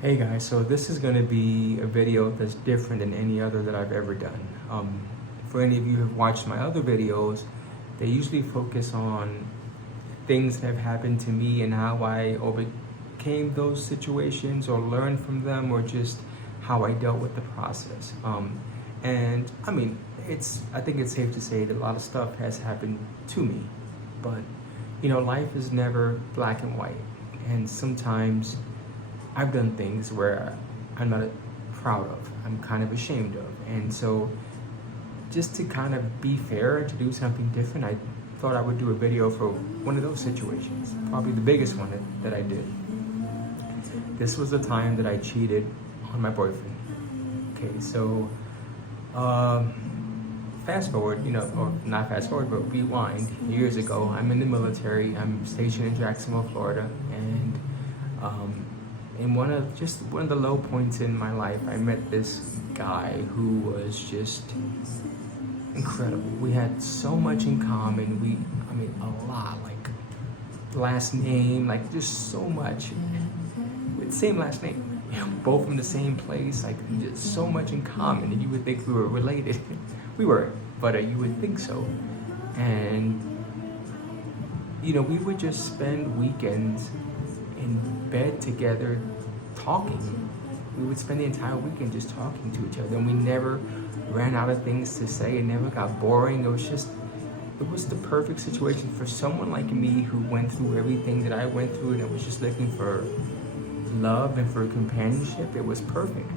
Hey guys, so this is going to be a video that's different than any other that I've ever done. For any of you who have watched my other videos, they usually focus on things that have happened to me and how I overcame those situations or learned from them or just how I dealt with the process. And I mean, I think it's safe to say that a lot of stuff has happened to me, but life is never black and white. And sometimes I've done things where I'm not proud of, I'm kind of ashamed of. And so just to kind of be fair, to do something different, I thought I would do a video for one of those situations, probably the biggest one that I did. This was the time that I cheated on my boyfriend. Okay, so fast forward, or not fast forward, but rewind. Years ago, I'm in the military, I'm stationed in Jacksonville, Florida, and in one of the low points in my life, I met this guy who was just incredible. We had so much in common. A lot, like last name, like just so much. With same last name, both from the same place, like just so much in common. And you would think we were related. We weren't, but you would think so. And we would just spend weekends in bed together talking. We would spend the entire weekend just talking to each other, and we never ran out of things to say. It never got boring. It was the perfect situation for someone like me who went through everything that I went through and was just looking for love and for companionship. It was perfect.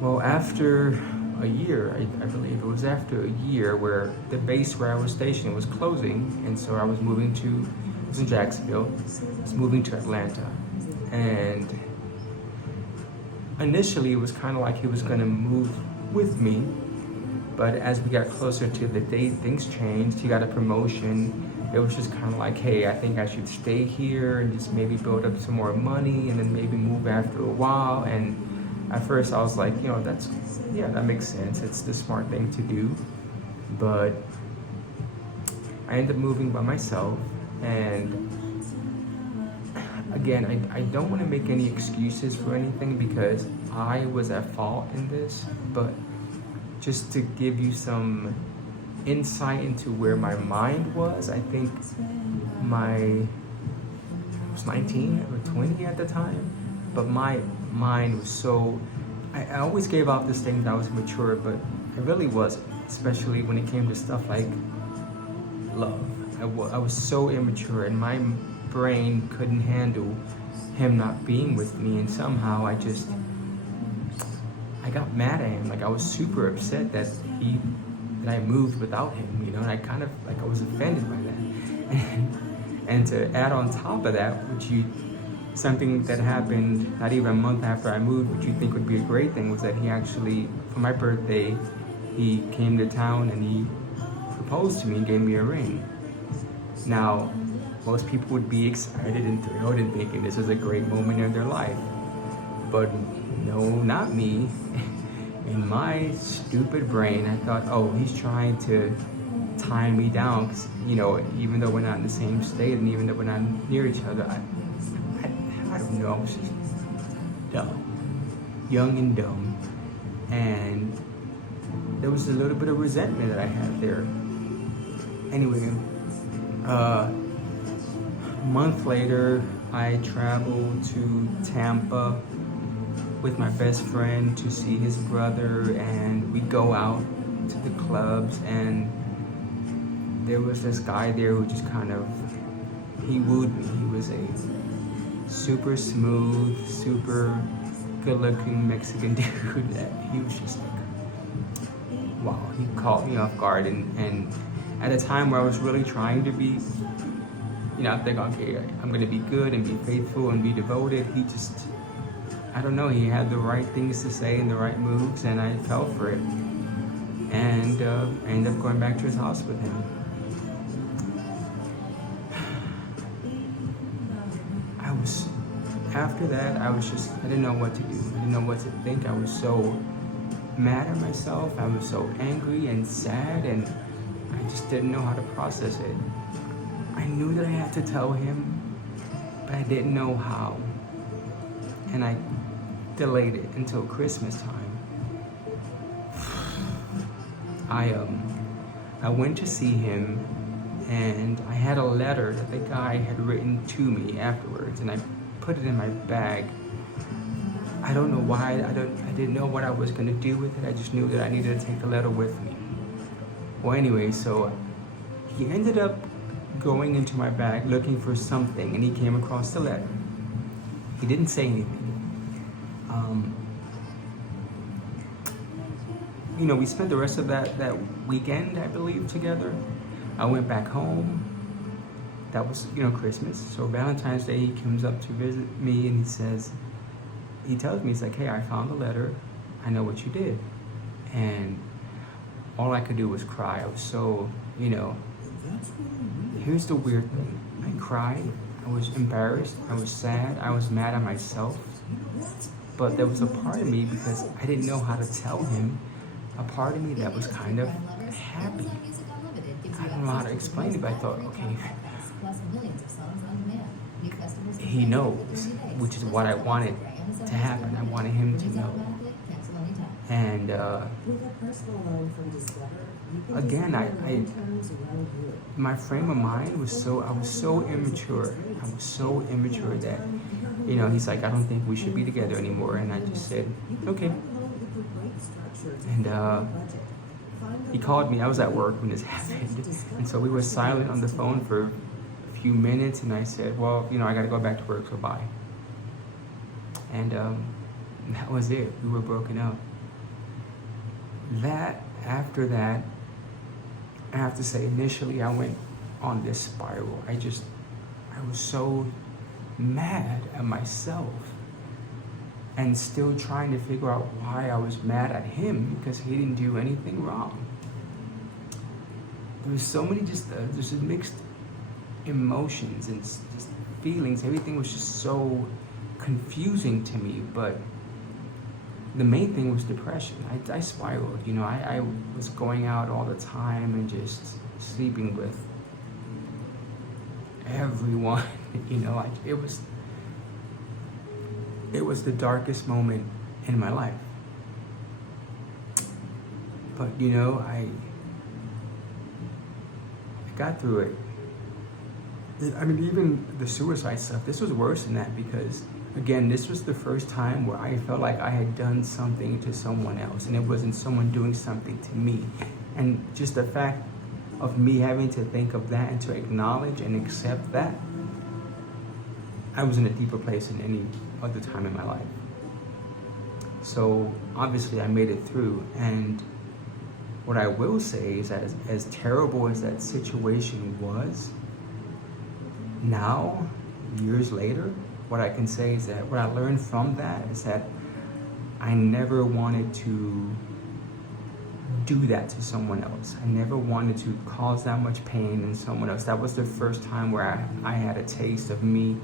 Well, after a year, I believe it was after a year, where the base where I was stationed was closing, and so I was in Jacksonville, I was moving to Atlanta. And initially it was kind of like he was going to move with me, but as we got closer to the date, things changed. He got a promotion. It was just kind of like, hey, I think I should stay here and just maybe build up some more money and then maybe move after a while. And at first I was like, that makes sense. It's the smart thing to do. But I ended up moving by myself. And again, I don't want to make any excuses for anything because I was at fault in this, but just to give you some insight into where my mind was, I think I was 19 or 20 at the time, but my mind was so, I always gave off this thing that I was mature, but I really wasn't, especially when it came to stuff like love. I was so immature, and my brain couldn't handle him not being with me, and somehow I got mad at him. Like, I was super upset that I moved without him, and I kind of, like, I was offended by that. And to add on top of that, something that happened not even a month after I moved, which you think would be a great thing, was that he actually, for my birthday, he came to town and he proposed to me and gave me a ring. Now, most people would be excited and thrilled and thinking this is a great moment in their life. But no, not me. In my stupid brain, I thought, oh, he's trying to tie me down. 'Cause, even though we're not in the same state and even though we're not near each other, I don't know, I was just dumb. Young and dumb. And there was a little bit of resentment that I had there. Anyway, a month later, I traveled to Tampa with my best friend to see his brother, and we go out to the clubs, and there was this guy there who just he wooed me. He was a super smooth, super good-looking Mexican dude that he was just like, wow, he caught me off guard, and at a time where I was really trying to be, I think, okay, I'm gonna be good and be faithful and be devoted. He just, I don't know, he had the right things to say and the right moves, and I fell for it. And I ended up going back to his house with him. After that, I didn't know what to do. I didn't know what to think. I was so mad at myself. I was so angry and sad, and I just didn't know how to process it. I knew that I had to tell him, but I didn't know how. and I delayed it until Christmas time. I went to see him, and I had a letter that the guy had written to me afterwards, and I put it in my bag. I don't know why. I didn't know what I was gonna do with it. I just knew that I needed to take the letter with me. Well, anyway, so he ended up going into my bag looking for something, and he came across the letter. He didn't say anything. We spent the rest of that weekend, I believe, together. I went back home. That was, Christmas. So Valentine's Day, he comes up to visit me, and he tells me, he's like, hey, I found the letter. I know what you did. And all I could do was cry. I was so, here's the weird thing. I cried. I was embarrassed. I was sad. I was mad at myself. But there was a part of me, because I didn't know how to tell him, a part of me that was kind of happy. I don't know how to explain it, but I thought, okay, he knows, which is what I wanted to happen. I wanted him to know. And again, my frame of mind I was so immature. I was so immature that, he's like, I don't think we should be together anymore. And I just said, okay. And he called me. I was at work when this happened. And so we were silent on the phone for a few minutes. And I said, well, I got to go back to work, so bye. And that was it. We were broken up. After that, I have to say, initially I went on this spiral. I was so mad at myself, and still trying to figure out why I was mad at him, because he didn't do anything wrong. There was so many just mixed emotions and just feelings. Everything was just so confusing to me, but the main thing was depression. I spiraled, I was going out all the time and just sleeping with everyone, it was the darkest moment in my life. But, I got through it. Even the suicide stuff, this was worse than that, because again, this was the first time where I felt like I had done something to someone else, and it wasn't someone doing something to me. And just the fact of me having to think of that and to acknowledge and accept that, I was in a deeper place than any other time in my life. So obviously I made it through, and what I will say is that as terrible as that situation was, now, years later, what I can say is that what I learned from that is that I never wanted to do that to someone else. I never wanted to cause that much pain in someone else. That was the first time where I had a taste of me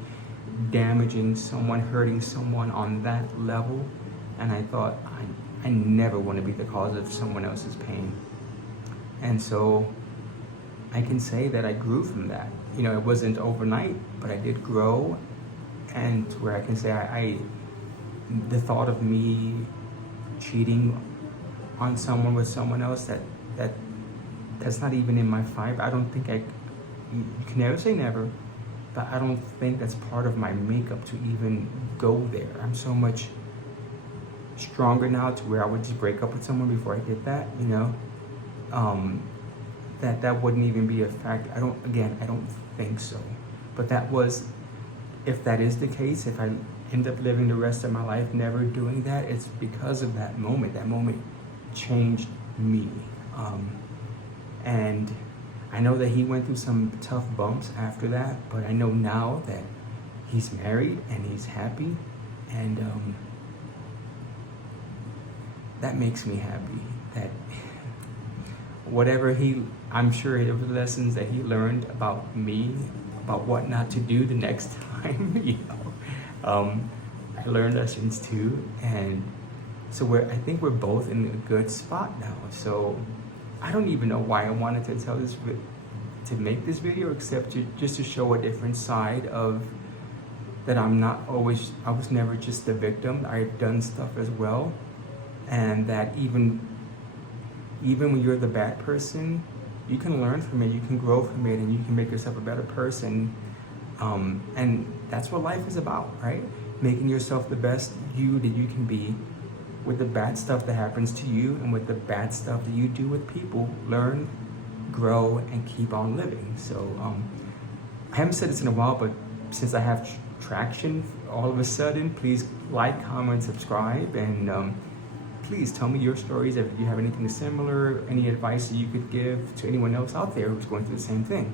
damaging someone, hurting someone on that level. And I thought, I never want to be the cause of someone else's pain. And so I can say that I grew from that. It wasn't overnight, but I did grow. And where I can say the thought of me cheating on someone with someone else, that's not even in my fiber. I don't think you can never say never, but I don't think that's part of my makeup to even go there. I'm so much stronger now to where I would just break up with someone before I did that, that wouldn't even be a fact. I don't think so. But if that is the case, if I end up living the rest of my life never doing that, it's because of that moment. That moment changed me. And I know that he went through some tough bumps after that, but I know now that he's married and he's happy, and that makes me happy. That whatever I'm sure it was lessons that he learned about me, about what not to do the next time, I learned lessons too, and so I think we're both in a good spot now. So I don't even know why I wanted to make this video, except just to show a different side of that I was never just the victim. I've done stuff as well. And that even when you're the bad person, you can learn from it, you can grow from it, and you can make yourself a better person. And that's what life is about, right? Making yourself the best you that you can be with the bad stuff that happens to you and with the bad stuff that you do with people. Learn, grow, and keep on living. So I haven't said this in a while, but since I have traction all of a sudden, please like, comment, subscribe, and please tell me your stories. If you have anything similar, any advice that you could give to anyone else out there who's going through the same thing.